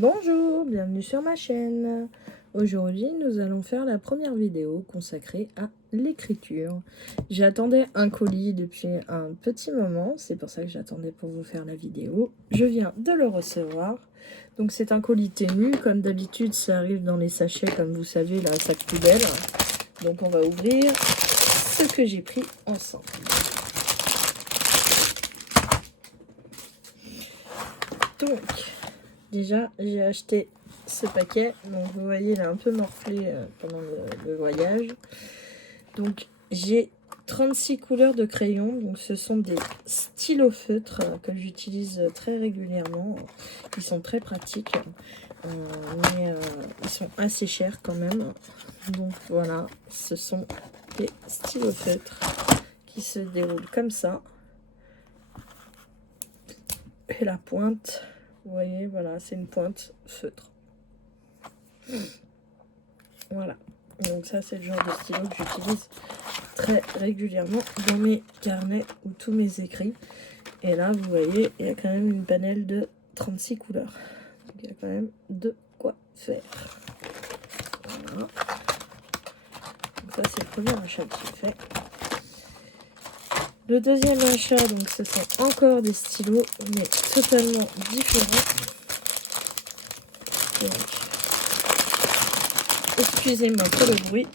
Bonjour, bienvenue sur ma chaîne. Aujourd'hui, nous allons faire la première vidéo consacrée à l'écriture. J'attendais un colis depuis un petit moment, c'est pour ça que j'attendais pour vous faire la vidéo. Je viens de le recevoir. Donc c'est un colis ténu, comme d'habitude ça arrive dans les sachets, comme vous savez, là, sac poubelle. Donc on va ouvrir ce que j'ai pris ensemble. Donc, déjà, j'ai acheté ce paquet. Donc, vous voyez, il est un peu morflé pendant le voyage. Donc, j'ai 36 couleurs de crayons. Donc, ce sont des stylos feutres que j'utilise très régulièrement. Ils sont très pratiques. Mais ils sont assez chers quand même. Donc, voilà, ce sont des stylos feutres qui se déroulent comme ça. Et la pointe, vous voyez, voilà, c'est une pointe feutre. Voilà, donc ça c'est le genre de stylo que j'utilise très régulièrement dans mes carnets ou tous mes écrits. Et là, vous voyez, il y a quand même une panelle de 36 couleurs. Donc il y a quand même de quoi faire. Voilà. Donc ça c'est le premier achat que j'ai fait. Le deuxième achat, donc ce sont encore des stylos, mais totalement différents. Donc, excusez-moi pour le bruit.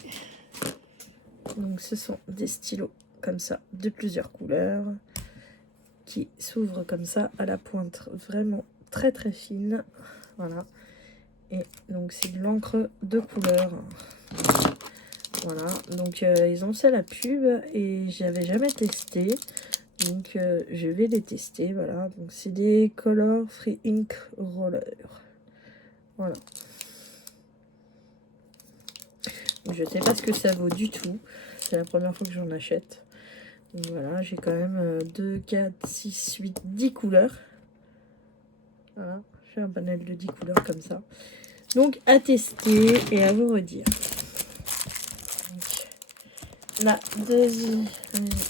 Donc ce sont des stylos comme ça, de plusieurs couleurs, qui s'ouvrent comme ça à la pointe vraiment très très fine. Voilà. Et donc c'est de l'encre de couleur. Voilà, donc ils ont fait la pub et j'avais jamais testé. Donc je vais les tester. Voilà, donc c'est des Color Free Ink Roller. Voilà. Je sais pas ce que ça vaut du tout. C'est la première fois que j'en achète. Donc voilà, j'ai quand même 2, 4, 6, 8, 10 couleurs. Voilà, j'ai un panel de 10 couleurs comme ça. Donc à tester et à vous redire. Donc,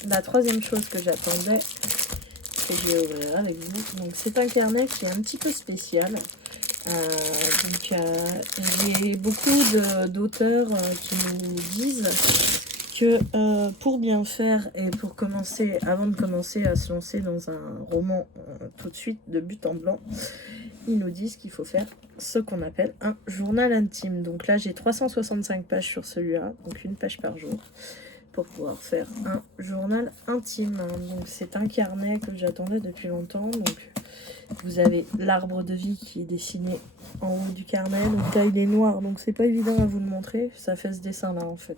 la troisième chose que j'attendais, que je vais ouvrir avec vous. Donc c'est un carnet qui est un petit peu spécial. J'ai beaucoup d'auteurs qui nous disent que pour bien faire et pour commencer, avant de commencer à se lancer dans un roman tout de suite de but en blanc, ils nous disent qu'il faut faire ce qu'on appelle un journal intime. Donc là j'ai 365 pages sur celui-là, donc une page par jour, pour pouvoir faire un journal intime. Donc c'est un carnet que j'attendais depuis longtemps. Donc vous avez l'arbre de vie qui est dessiné en haut du carnet. Donc là il est noir, donc c'est pas évident à vous le montrer. Ça fait ce dessin là en fait,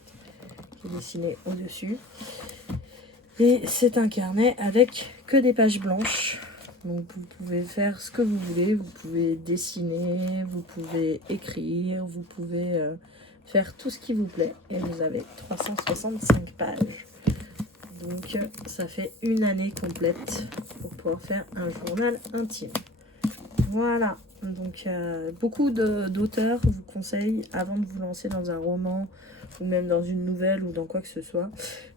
qui est dessiné au dessus. Et c'est un carnet avec que des pages blanches. Donc vous pouvez faire ce que vous voulez. Vous pouvez dessiner, vous pouvez écrire, vous pouvez faire tout ce qui vous plaît. Et vous avez 365 pages. Donc ça fait une année complète pour pouvoir faire un journal intime. Voilà, donc beaucoup d'auteurs vous conseillent, avant de vous lancer dans un roman ou même dans une nouvelle ou dans quoi que ce soit,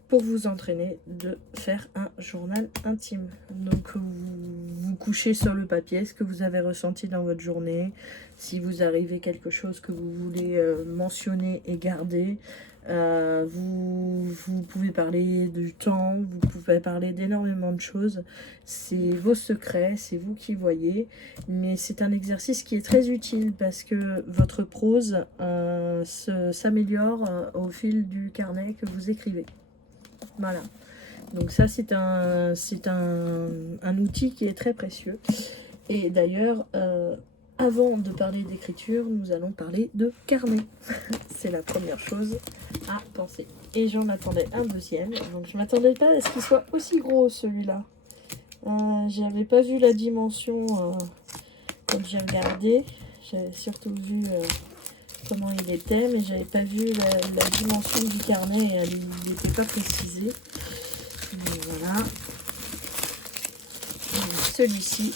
pour vous entraîner, de faire un journal intime. Donc vous couchez sur le papier ce que vous avez ressenti dans votre journée, si vous arrivez quelque chose que vous voulez mentionner et garder. Vous pouvez parler du temps, vous pouvez parler d'énormément de choses. C'est vos secrets, c'est vous qui voyez, mais c'est un exercice qui est très utile parce que votre prose s'améliore au fil du carnet que vous écrivez. Voilà, donc ça c'est un outil qui est très précieux. Et d'ailleurs, avant de parler d'écriture, nous allons parler de carnet. C'est la première chose à penser. Et j'en attendais un deuxième. Donc je m'attendais pas à ce qu'il soit aussi gros celui-là. J'avais pas vu la dimension quand j'ai regardé. J'avais surtout vu comment il était, mais j'avais pas vu la dimension du carnet. Elle n'était pas précisée. Donc voilà. Celui-ci,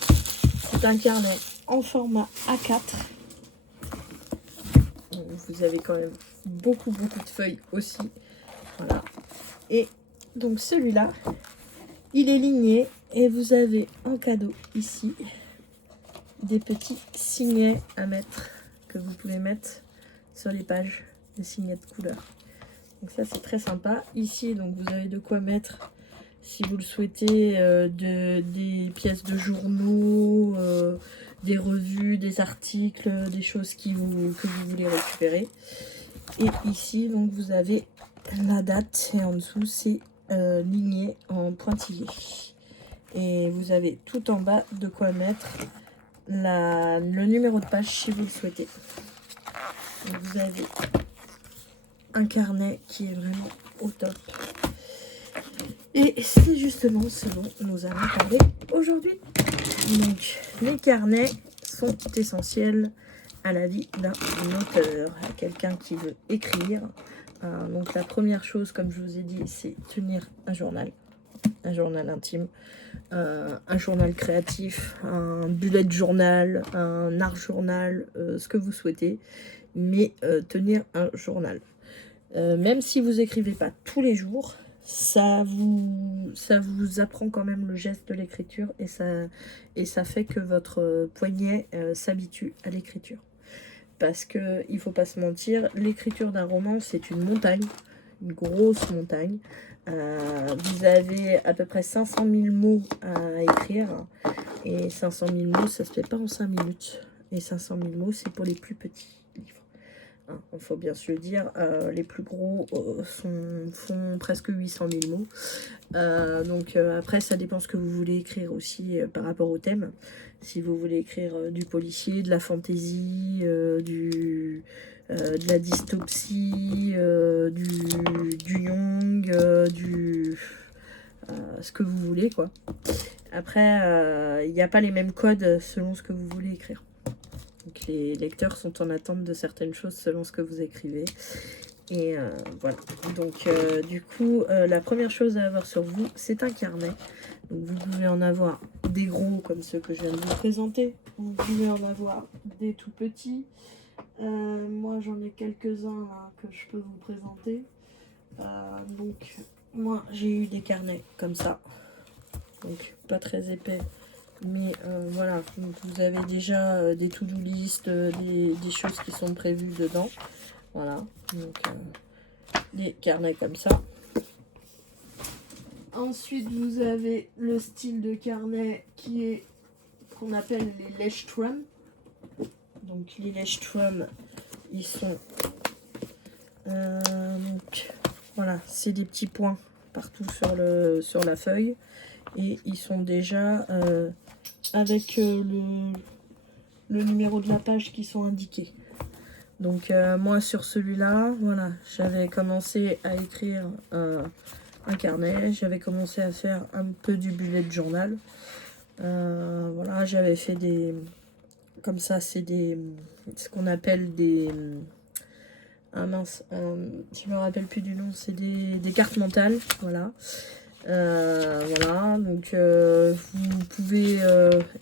c'est un carnet en format A4. Donc, vous avez quand même beaucoup de feuilles aussi. Voilà. Et donc celui-là, il est ligné et vous avez en cadeau ici des petits signets à mettre, que vous pouvez mettre sur les pages, des signets de couleur. Donc ça c'est très sympa. Ici donc vous avez de quoi mettre, si vous le souhaitez, des pièces de journaux, des revues, des articles, des choses que vous voulez récupérer. Et ici donc vous avez la date et en dessous c'est ligné en pointillé. Et vous avez tout en bas de quoi mettre le numéro de page si vous le souhaitez. Donc vous avez un carnet qui est vraiment au top. Et c'est justement ce dont nous allons parler aujourd'hui. Donc les carnets sont essentiels à la vie d'un auteur, à quelqu'un qui veut écrire. Donc la première chose, comme je vous ai dit, c'est tenir un journal intime, un journal créatif, un bullet journal, un art journal, ce que vous souhaitez, mais tenir un journal. Même si vous écrivez pas tous les jours, ça vous apprend quand même le geste de l'écriture et ça fait que votre poignet s'habitue à l'écriture. Parce que il faut pas se mentir, l'écriture d'un roman c'est une montagne, une grosse montagne. Vous avez à peu près 500 000 mots à écrire et 500 000 mots ça se fait pas en 5 minutes et 500 000 mots c'est pour les plus petits livres. Il faut bien se le dire, les plus gros font presque 800 000 mots. Donc après, ça dépend ce que vous voulez écrire aussi par rapport au thème. Si vous voulez écrire du policier, de la fantaisie, de la dystopie, du young, ce que vous voulez, quoi. Après, il n'y a pas les mêmes codes selon ce que vous voulez écrire. Donc les lecteurs sont en attente de certaines choses selon ce que vous écrivez. Et voilà. Donc du coup, la première chose à avoir sur vous, c'est un carnet. Donc vous pouvez en avoir des gros comme ceux que je viens de vous présenter. Vous pouvez en avoir des tout petits. Moi j'en ai quelques-uns là que je peux vous présenter. Donc moi j'ai eu des carnets comme ça. Donc pas très épais. Mais voilà, donc vous avez déjà des to-do list, des choses qui sont prévues dedans. Voilà, donc des carnets comme ça. Ensuite, vous avez le style de carnet qui est qu'on appelle les Leuchtturm. Donc les Leuchtturm, ils sont donc voilà, c'est des petits points partout sur la feuille et ils sont déjà avec le numéro de la page qui sont indiqués. Donc moi sur celui-là, voilà, j'avais commencé à écrire un carnet, j'avais commencé à faire un peu du bullet journal. Voilà, j'avais fait des, comme ça, c'est des, ce qu'on appelle des, ah mince, je me rappelle plus du nom, c'est des cartes mentales, voilà. Voilà, donc vous pouvez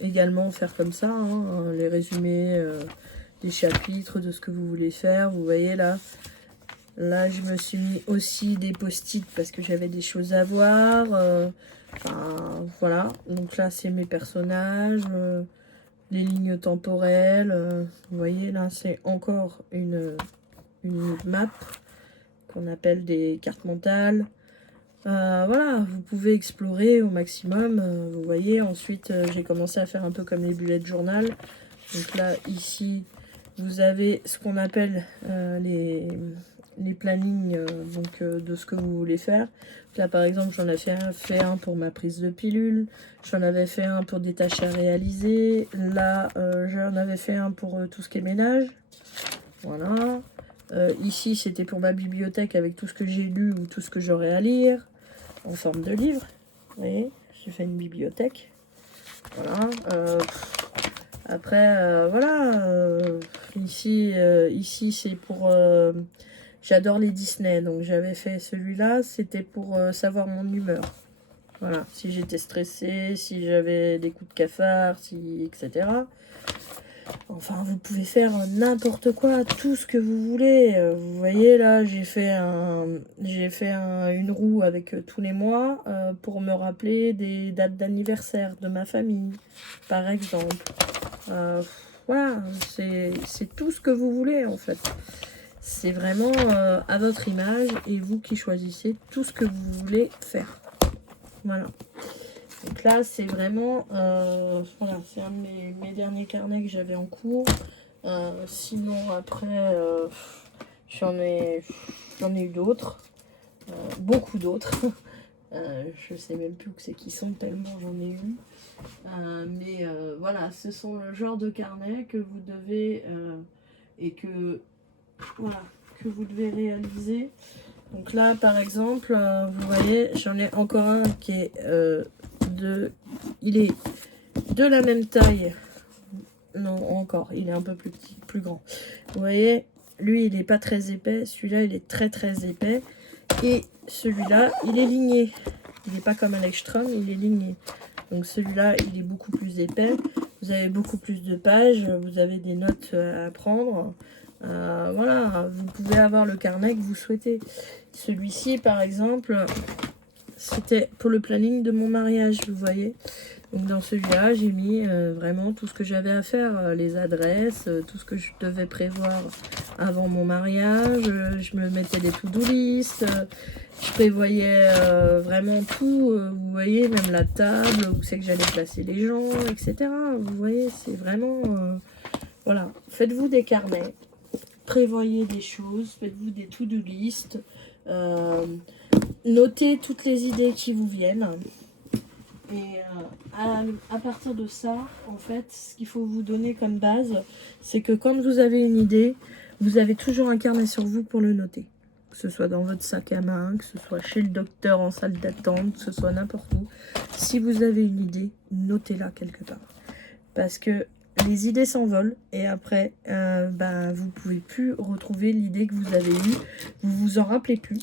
également faire comme ça, hein, les résumés des chapitres de ce que vous voulez faire. Vous voyez là, je me suis mis aussi des post-it parce que j'avais des choses à voir. Enfin, voilà, donc là c'est mes personnages, les lignes temporelles. Vous voyez là, c'est encore une map qu'on appelle des cartes mentales. Voilà, vous pouvez explorer au maximum. Vous voyez, ensuite j'ai commencé à faire un peu comme les bullet journal. Donc là, ici, vous avez ce qu'on appelle les plannings de ce que vous voulez faire. Là, par exemple, j'en ai fait un pour ma prise de pilule. J'en avais fait un pour des tâches à réaliser. Là, j'en avais fait un pour tout ce qui est ménage. Voilà. Ici, c'était pour ma bibliothèque avec tout ce que j'ai lu ou tout ce que j'aurais à lire en forme de livre. Vous voyez, j'ai fait une bibliothèque. Voilà. Après, voilà. Ici c'est pour... j'adore les Disney, donc j'avais fait celui-là. C'était pour savoir mon humeur. Voilà, si j'étais stressée, si j'avais des coups de cafard, etc. Enfin, vous pouvez faire n'importe quoi, tout ce que vous voulez. Vous voyez, là, j'ai fait une roue avec tous les mois pour me rappeler des dates d'anniversaire de ma famille, par exemple. Voilà, c'est tout ce que vous voulez en fait. C'est vraiment à votre image et vous qui choisissez tout ce que vous voulez faire. Voilà. Donc là, c'est vraiment... voilà, c'est un de mes derniers carnets que j'avais en cours. Sinon, après, j'en ai eu d'autres. Beaucoup d'autres. Je sais même plus où c'est qui sont, tellement j'en ai eu. Mais voilà, ce sont le genre de carnet que vous devez... et que... Voilà, que vous devez réaliser. Donc là, par exemple, vous voyez, j'en ai encore un qui est il est de la même taille. Non, encore, il est un peu plus petit, plus grand. Vous voyez, lui, il n'est pas très épais. Celui-là, il est très très épais. Et celui-là, il est ligné. Il n'est pas comme un Ekstrom, il est ligné. Donc celui-là, il est beaucoup plus épais. Vous avez beaucoup plus de pages. Vous avez des notes à prendre. Voilà, vous pouvez avoir le carnet que vous souhaitez. Celui-ci, par exemple, c'était pour le planning de mon mariage, vous voyez. Donc dans celui-là, j'ai mis vraiment tout ce que j'avais à faire, les adresses, tout ce que je devais prévoir avant mon mariage. Je me mettais des to-do list, je prévoyais vraiment tout, vous voyez, même la table, où c'est que j'allais placer les gens, etc. Vous voyez, c'est vraiment... voilà, faites-vous des carnets. Prévoyez des choses, faites-vous des to-do list, notez toutes les idées qui vous viennent. Et à partir de ça, en fait, ce qu'il faut vous donner comme base, c'est que quand vous avez une idée, vous avez toujours un carnet sur vous pour le noter. Que ce soit dans votre sac à main, que ce soit chez le docteur en salle d'attente, que ce soit n'importe où. Si vous avez une idée, notez-la quelque part. Parce que les idées s'envolent et après, vous ne pouvez plus retrouver l'idée que vous avez eue. Vous vous en rappelez plus.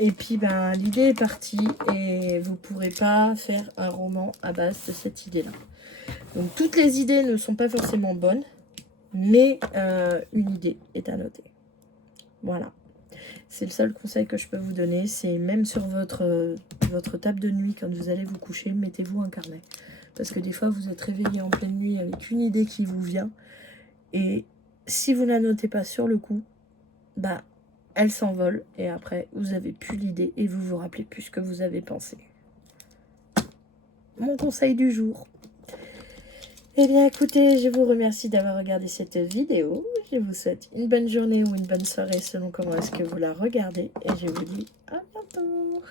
Et puis, l'idée est partie et vous ne pourrez pas faire un roman à base de cette idée-là. Donc, toutes les idées ne sont pas forcément bonnes, mais une idée est à noter. Voilà. C'est le seul conseil que je peux vous donner. C'est même sur votre table de nuit, quand vous allez vous coucher, mettez-vous un carnet. Parce que des fois, vous êtes réveillé en pleine nuit avec une idée qui vous vient. Et si vous ne la notez pas sur le coup, elle s'envole. Et après, vous n'avez plus l'idée et vous vous rappelez plus ce que vous avez pensé. Mon conseil du jour. Eh bien, écoutez, je vous remercie d'avoir regardé cette vidéo. Je vous souhaite une bonne journée ou une bonne soirée selon comment est-ce que vous la regardez. Et je vous dis à bientôt.